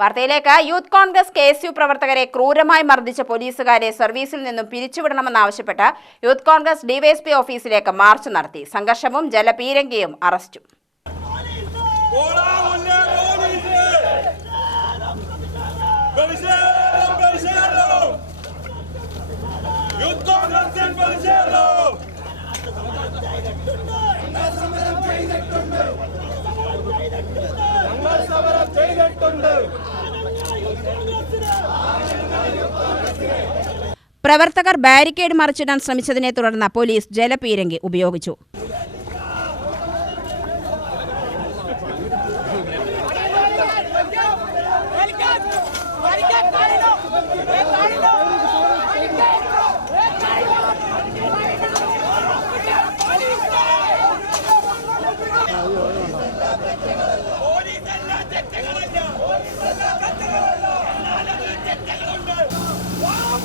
വാർത്തയിലേക്ക്. Youth Congress K S U പ്രവർത്തകരെ ക്രൂരമായി മർദ്ദിച്ച പോലീസുകാരെ സർവീസിൽ നിന്നും പിരിച്ചുവിടണമെന്നാവശ്യപ്പെട്ട് യൂത്ത് കോൺഗ്രസ് ഡിവൈഎസ്പി ഓഫീസിലേക്ക് മാർച്ച് നടത്തി. സംഘർഷവും ജലപീരങ്കിയും അറസ്റ്റും. പോടാ ഞങ്ങൾ സമരം ചെയ്തിട്ടുണ്ട് പ്രവർത്തകർ ബാരിക്കേഡ് മറിച്ചിടാൻ ശ്രമിച്ചതിനെ തുടർന്ന് പോലീസ് ജലപീരങ്കി ഉപയോഗിച്ചു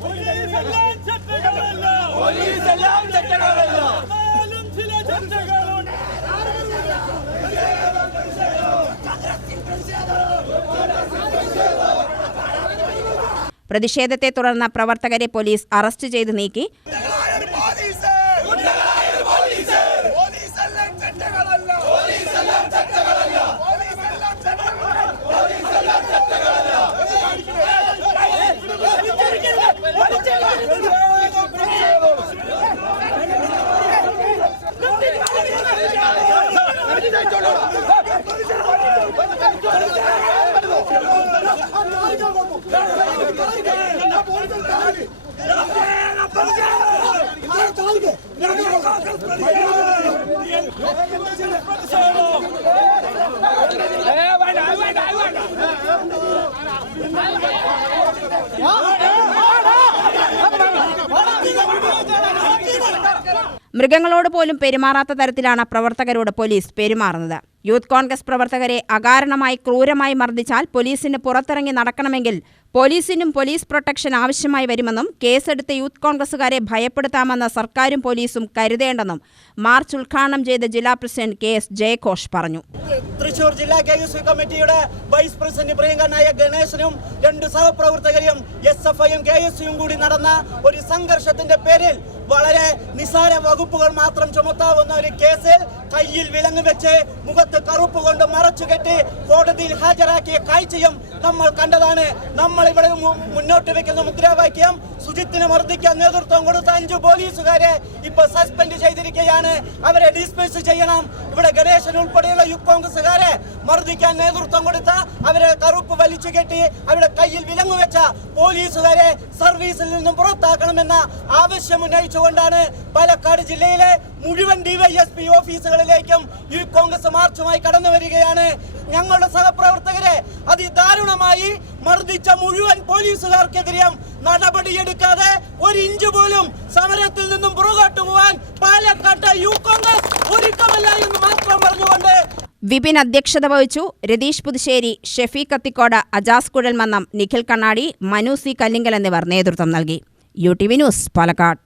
പോലീസെല്ലാം ചെറ്റകളല്ല പോലീസെല്ലാം ചെറ്റകളല്ല എന്നാലും ചില ചെറ്റകളുണ്ട് പ്രതിഷേധത്തെ തുടർന്ന് പ്രവർത്തകരെ പോലീസ് അറസ്റ്റ് ചെയ്ത് നീക്കി. മൃഗങ്ങളോട് പോലും പെരുമാറാത്ത തരത്തിലാണ് പ്രവർത്തകരോട് പോലീസ് പെരുമാറുന്നത്. യൂത്ത് കോൺഗ്രസ് പ്രവർത്തകരെ അകാരണമായി ക്രൂരമായി മർദ്ദിച്ചാൽ പോലീസിന് പുറത്തിറങ്ങി നടക്കണമെങ്കിൽ പോലീസിനും പോലീസ് പ്രൊട്ടക്ഷൻ ആവശ്യമായി വരുമെന്നും കേസെടുത്ത് യൂത്ത് കോൺഗ്രസുകാരെ ഭയപ്പെടുത്താമെന്ന് സർക്കാരും പോലീസും കരുതേണ്ടെന്നും മാർച്ച് ഉദ്ഘാടനം ചെയ്ത ജില്ലാ പ്രസിഡന്റ് കെ എസ് ജയഘോഷ് പറഞ്ഞു. തൃശൂർ ജില്ലാ കെ എസ് കമ്മിറ്റിയുടെ വൈസ് പ്രസിഡന്റ് പ്രിയങ്കനായ ഗണേശനും രണ്ട് സഹപ്രവർത്തകരും എസ് എഫ് ഐയും കെ എസ് സിയും കൂടി നടന്ന ഒരു സംഘർഷത്തിന്റെ പേരിൽ വളരെ നിസാര വകുപ്പുകൾ മാത്രം ചുമത്താവുന്ന ഒരു കേസിൽ കയ്യിൽ വിലങ്ങ് വെച്ച് മുഖത്ത് കറുപ്പ് കൊണ്ട് മറച്ചു കെട്ടി കോടതിയിൽ ഹാജരാക്കിയ കാഴ്ചയും നമ്മൾ കണ്ടതാണ്. നമ്മൾ ഇവിടെ മുന്നോട്ട് വെക്കുന്ന മുദ്രാവാക്യം സുജിത്തിന് മർദ്ദിക്കാൻ നേതൃത്വം കൊടുത്ത അഞ്ചു പോലീസുകാരെ ഇപ്പൊ സസ്പെൻഡ് ചെയ്തിരിക്കുകയാണ്. അവരെ ഡിസ്മിസ് ചെയ്യണം. ഇവിടെ ഗണേശൻ ഉൾപ്പെടെയുള്ള യുഗ് കോൺഗ്രസുകാരെ മർദ്ദിക്കാൻ നേതൃത്വം കൊടുത്ത അവരെ കറുപ്പ് വലിച്ചു കെട്ടി അവരുടെ കയ്യിൽ വിലങ്ങ് വെച്ച പോലീസുകാരെ സർവീസിൽ നിന്നും പുറത്താക്കണമെന്ന ആവശ്യം ഉന്നയിച്ചുകൊണ്ടാണ് പാലക്കാട് ജില്ലയിലെ മുഴുവൻ ഡിവൈഎസ്പി ഓഫീസുകളിലേക്കും യൂത്ത് കോൺഗ്രസ് മാർച്ചുമായി കടന്നു വരികയാണ്. ഞങ്ങളുടെ സഹപ്രവർത്തകരെ അതിദാരുണമായി മർദ്ദിച്ച മുഴുവൻ പോലീസുകാർക്കെതിരെയും നടപടിയെടുക്കാതെ ഒരു ഇഞ്ച് പോലും സമരത്തിൽ നിന്നും പുറകോട്ട് പോവാൻ പാലക്കാട്ട് യൂത്ത് കോൺഗ്രസ് ഒരുക്കമല്ല എന്ന് മാത്രം പറഞ്ഞുകൊണ്ട് വിപിൻ അധ്യക്ഷത വഹിച്ചു രതീഷ് പുതുശ്ശേരി ഷെഫീഖ് കത്തിക്കോട് അജാസ് കുഴൽമന്നം നിഖിൽ കണ്ണാടി മനു സി കല്ലിങ്കൽ എന്നിവർ നേതൃത്വം നൽകി. U T V news Palakkad.